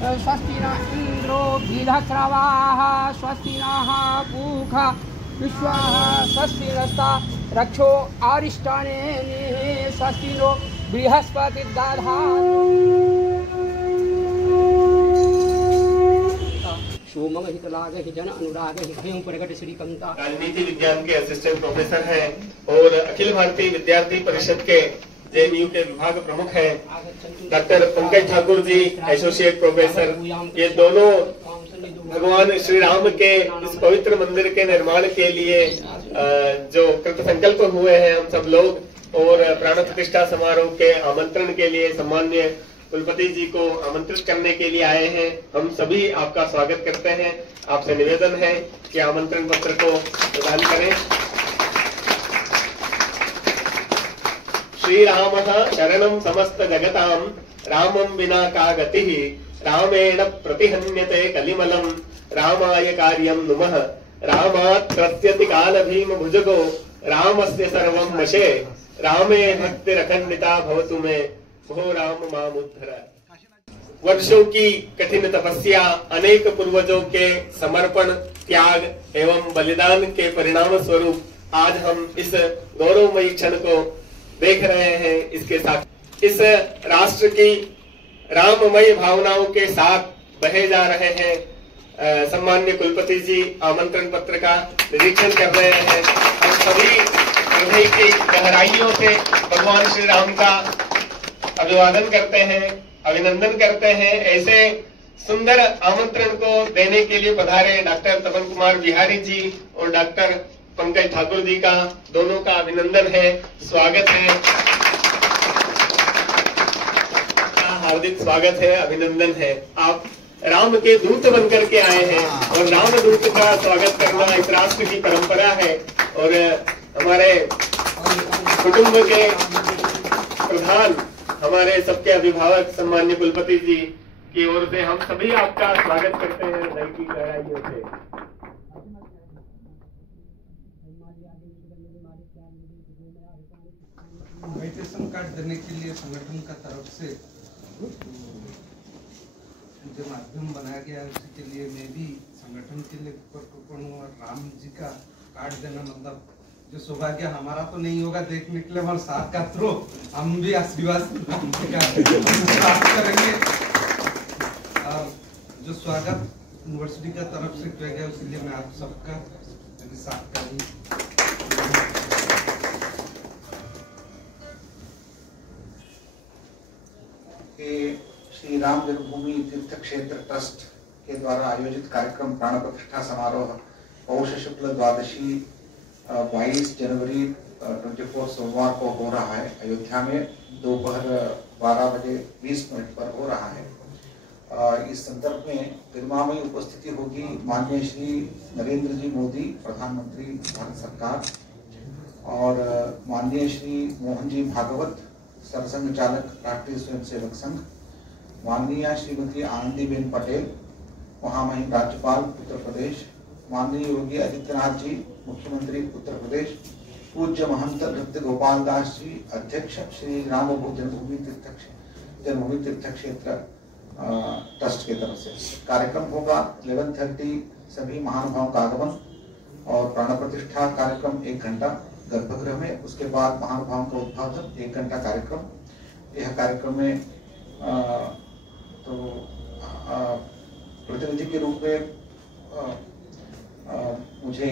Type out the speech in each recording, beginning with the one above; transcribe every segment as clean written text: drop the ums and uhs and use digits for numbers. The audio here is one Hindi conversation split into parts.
स्वस्ति न इंद्रो वृद्धश्रवाः स्वस्ति नः पूषा विश्वाः स्वस्ति नस्ता रक्षो आरिष्टानेमिः स्वस्ति नो बृहस्पतिर्दधातु। सोमंग हितलाग हिजन अनुराग हितयों प्रगट श्री कंता। राजनीति विज्ञान के असिस्टेंट प्रोफेसर हैं और अखिल भारतीय विद्यार्थी परिषद के जेएनयू के विभाग प्रमुख हैं। Doctor Pankaj Thakur ji associate professor. ये दोनों भगवान श्री राम के इस पवित्र मंदिर के निर्माण के लिए जो कृत संकल्प हुए हैं हम सब लोग, और प्राण प्रतिष्ठा समारोह के आमंत्रण के लिए सम्मान्य कुलपति जी को आमंत्रित करने के लिए आए हैं। हम सभी आपका स्वागत करते हैं। आपसे निवेदन है कि आमंत्रण पत्र को प्रदान करें। श्री राम शरणं समस्त जगतां रामं विना का गतिः रामेण प्रतिहन्यते कलिमलं रामाय कार्यं नुमः रामात् त्रस्यति कालभीम भुजगो रामस्य सर्वं वशे रामे भक्तिरखण्डिता भवतु मे भो राम मामुद्धर। वर्षों की कठिन तपस्या, अनेक पूर्वजों के समर्पण, त्याग एवं बलिदान के परिणाम स्वरूप आज हम इस गौरवमयी क्षण को देख रहे हैं। इसके साथ इस राष्ट्र की राममयी भावनाओं के साथ बहे जा रहे हैं। सम्मान्य कुलपति जी आमंत्रण पत्र का निरीक्षण कर रहे हैं। हम सभी हृदय की गहराइयों से भगवान श्री राम का अभिवादन करते हैं, अभिनंदन करते हैं। ऐसे सुंदर आमंत्रण को देने के लिए पधारे डॉक्टर तपन कुमार बिहारी जी और डॉक्टर पंकज ठाकुर जी का दोनों का अभिनंदन है, स्वागत है, हार्दिक स्वागत है, अभिनंदन है। आप राम के दूत बनकर के आए हैं और राम दूत का स्वागत करना इस राष्ट्र की परंपरा है। और हमारे कुटुंब के प्रधान, हमारे सबके अभिभावक सम्मान्य कुलपति जी की ओर से हम सभी आपका स्वागत करते हैं हृदय की गहराइयों से। इनविटेशन कार्ड देने के लिए संगठन का तरफ से जो माध्यम बनाया गया है, उसी के लिए मैं भी संगठन के लिए कृपण हूँ। और राम जी का कार्ड देना मतलब जो सौभाग्य हमारा तो नहीं होगा देखने के लिए, हमारे साथ का थ्रो हम भी आशीर्वाद प्राप्त करेंगे। जो स्वागत यूनिवर्सिटी का तरफ से किया गया, इसलिए मैं आप सबका साथ का ही श्री राम जन्मभूमि तीर्थ क्षेत्र ट्रस्ट के द्वारा आयोजित कार्यक्रम प्राण प्रतिष्ठा समारोह पौष शुक्ल द्वादशी 22 जनवरी 24 सोमवार को हो रहा है। अयोध्या में दोपहर 12:20 पर हो रहा है। इस संदर्भ में गरिमा में उपस्थिति होगी माननीय श्री नरेंद्र जी मोदी, प्रधानमंत्री भारत सरकार, और माननीय श्री मोहन जी भागवत, सरसंघ चालक राष्ट्रीय स्वयंसेवक संघ, माननीय श्रीमती आनंदीबेन पटेल, महामहिम राज्यपाल उत्तर प्रदेश, माननीय योगी आदित्यनाथ जी, मुख्यमंत्री उत्तर प्रदेश, पूज्य महंत नृत्य गोपाल दास जी, अध्यक्ष श्री राम जन्मभूमि तीर्थ क्षेत्र ट्रस्ट के तरफ से कार्यक्रम होगा। 11:30 सभी महानुभावों का आगमन और प्राण प्रतिष्ठा कार्यक्रम 1 घंटा गर्भगृह में, उसके बाद महानुभावों का उद्घाटन 1 घंटा कार्यक्रम। यह कार्यक्रम में प्रतिनिधि के रूप में मुझे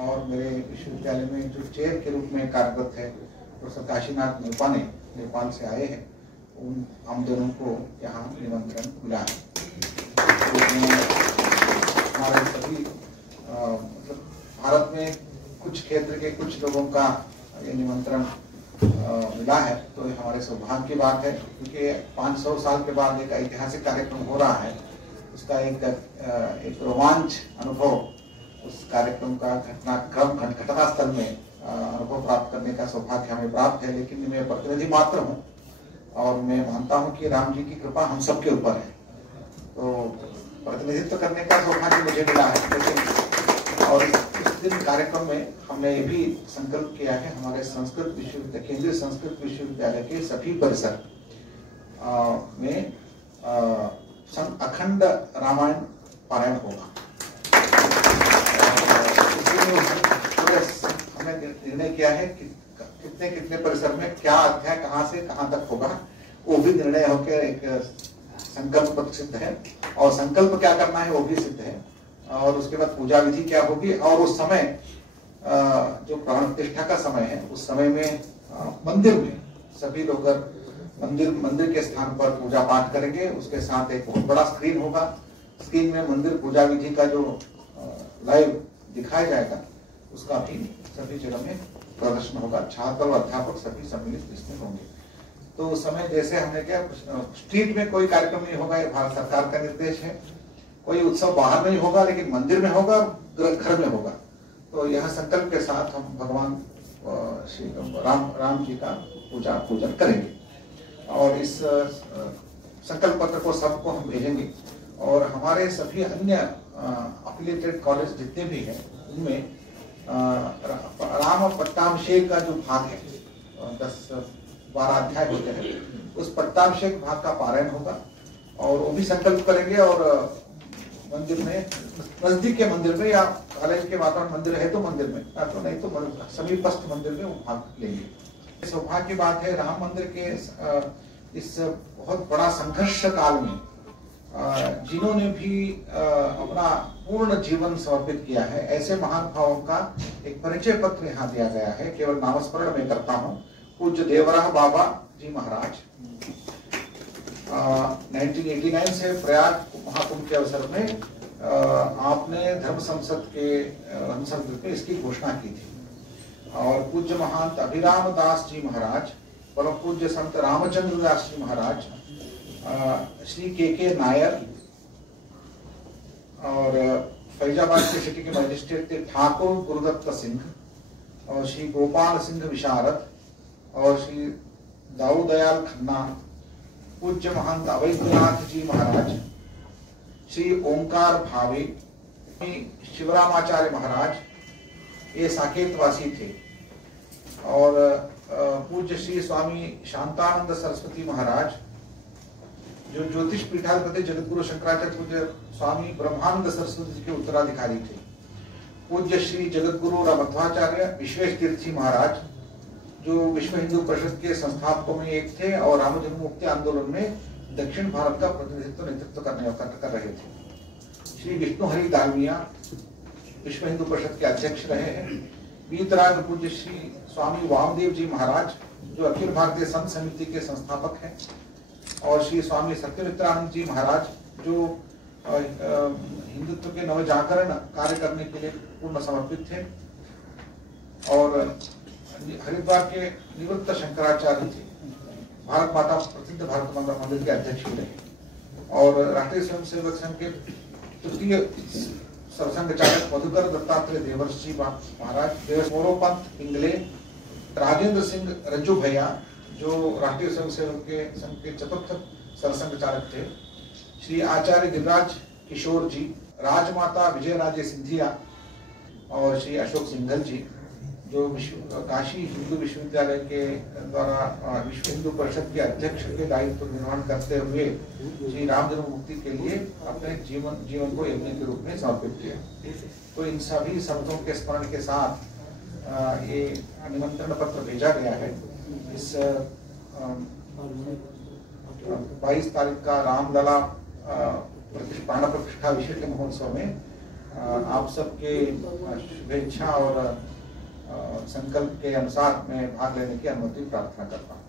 और मेरे विश्वविद्यालय में जो चेयर के रूप में कार्यरत है प्रोफेसर काशीनाथ नेपाने नेपाल से आए हैं, उन हम दोनों को यहाँ निमंत्रण मिला है। तो हमारे सभी मतलब भारत में कुछ क्षेत्र के कुछ लोगों का ये निमंत्रण मिला है, तो हमारे सौभाग्य की बात है, क्योंकि 500 साल के बाद एक ऐतिहासिक कार्यक्रम हो रहा है। उसका एक रोमांच अनुभव, उस कार्यक्रम का घटनास्थल में अनुभव प्राप्त करने का सौभाग्य हमें प्राप्त है। लेकिन मैं प्रतिनिधि मात्र हूँ और मैं मानता हूँ कि राम जी की कृपा हम सबके ऊपर है, तो प्रतिनिधित्व करने का सौभाग्य मुझे मिला है। लेकिन और इस दिन कार्यक्रम में हमने ये भी संकल्प किया है, हमारे संस्कृत विश्वविद्यालय, केंद्रीय संस्कृत विश्वविद्यालय के सभी परिसर में अखंड रामायण पारायण होगा। हमने निर्णय किया है कि कितने कितने परिसर में क्या अध्याय कहाँ से कहाँ तक होगा, वो भी निर्णय होकर एक संकल्प पत्र सिद्ध है, और संकल्प क्या करना है वो भी सिद्ध है, और उसके बाद पूजा विधि क्या होगी, और उस समय जो प्राण प्रतिष्ठा का समय है उस समय में मंदिर में सभी लोग मंदिर के स्थान पर पूजा पाठ करेंगे। उसके साथ एक बहुत बड़ा स्क्रीन होगा, स्क्रीन में मंदिर पूजा विधि का जो लाइव दिखाया जाएगा उसका भी सभी जगह में प्रदर्शन होगा। छात्र और अध्यापक सभी सम्मिलित इसमें होंगे। तो उस समय जैसे हमने क्या, स्ट्रीट में कोई कार्यक्रम नहीं होगा, ये भारत सरकार का निर्देश है। कोई उत्सव बाहर नहीं होगा, लेकिन मंदिर में होगा, घर में होगा। तो यह संकल्प के साथ हम भगवान श्री राम जी का पूजन करेंगे, और इस संकल्प पत्र को सबको हम भेजेंगे। और हमारे सभी अन्य अफिलिएटेड कॉलेज जितने भी हैं उनमें राम पट्टाभिषेक का जो भाग है, 10-12 अध्याय होते हैं, उस पट्टाभिषेक भाग का पारायण होगा, और वो भी संकल्प करेंगे। और मंदिर में, नजदीक के मंदिर में या कॉलेज के वातावरण मंदिर है तो मंदिर में, या तो नहीं तो समीपस्थ मंदिर में वो भाग लेंगे। सौभाग्य की बात है, राम मंदिर के इस बहुत बड़ा संघर्ष काल में जिन्होंने भी अपना पूर्ण जीवन समर्पित किया है, ऐसे महानुभावों का एक परिचय पत्र यहाँ दिया गया है। केवल नामस्मरण में करता हूँ। पूज्य देवराह बाबा जी महाराज 1989 से प्रयाग महाकुंभ के अवसर में आपने धर्म संसद में इसकी घोषणा की थी। और पूज्य महंत अभिराम दास जी महाराज, परम पूज्य संत रामचंद्र दास जी महाराज, श्री के नायर, और फैजाबाद के सिटी के मजिस्ट्रेट थे ठाकुर गुरुदत्त सिंह, और श्री गोपाल सिंह विशारद, और श्री दाऊदयाल खन्ना, पूज्य महंत अवैधनाथ जी महाराज, श्री ओंकार भावे, शिवरामाचार्य महाराज, ये साकेतवासी थे। और पूज्य श्री स्वामी शांतानंद सरस्वती महाराज, जो ज्योतिष पीठाधिपति जगतगुरु शंकराचार्य पूज्य स्वामी ब्रह्मानंद सरस्वती जी के उत्तराधिकारी थे। पूज्य श्री जगतगुरु रामध्वाचार्य विश्वेश तीर्थ जी महाराज, जो विश्व हिंदू परिषद के संस्थापकों में एक थे, और राम जन्म मुक्ति आंदोलन में दक्षिण भारत का प्रतिनिधित्व नेतृत्व कर रहे थे। श्री विष्णु हरि दालमिया विश्व हिंदू परिषद के अध्यक्ष रहे हैं। वीतराग पूज्य श्री स्वामी वामदेव जी महाराज, जो अखिल भारतीय संत समिति के संस्थापक हैं, और श्री स्वामी सत्यमित्रानंद जी महाराज, जो हिंदुत्व के नवजागरण कार्य करने के लिए पूर्ण समर्पित थे। और हरिद्वार के निवृत्त शंकराचार्य थे, भारत माता प्रसिद्ध भारत माता मंदिर के अध्यक्ष रहे। और राष्ट्रीय स्वयंसेवक संघ के तृतीय सरसंघ चालक मधुकर दत्तात्रेय देवर्षि महाराज, देवस्मोरोपंत पिंगले, राजेंद्र सिंह रज्जू भैया, जो राष्ट्रीय स्वयंसेवक के संघ के चतुर्थ सरसंघ चालक थे, श्री आचार्य गिरिराज किशोर जी, राजमाता विजय राजे सिंधिया, और श्री अशोक सिंघल जी, जो काशी हिंदू विश्वविद्यालय के द्वारा विश्व हिंदू परिषद के अध्यक्ष के दायित्व निर्वहन करते हुए श्री राम जन्म मुक्ति के लिए अपने जीवन को यज्ञ के रूप में समर्पित किया। तो इन सभी संतों के स्मरण के साथ ये निमंत्रण पत्र भेजा गया है। इस 22 तारीख का रामलला प्राण प्रतिष्ठा विशिष्ट महोत्सव में आप सबके शुभेच्छा और संकल्प के अनुसार मैं भाग लेने की अनुमति प्रार्थना करता हूँ।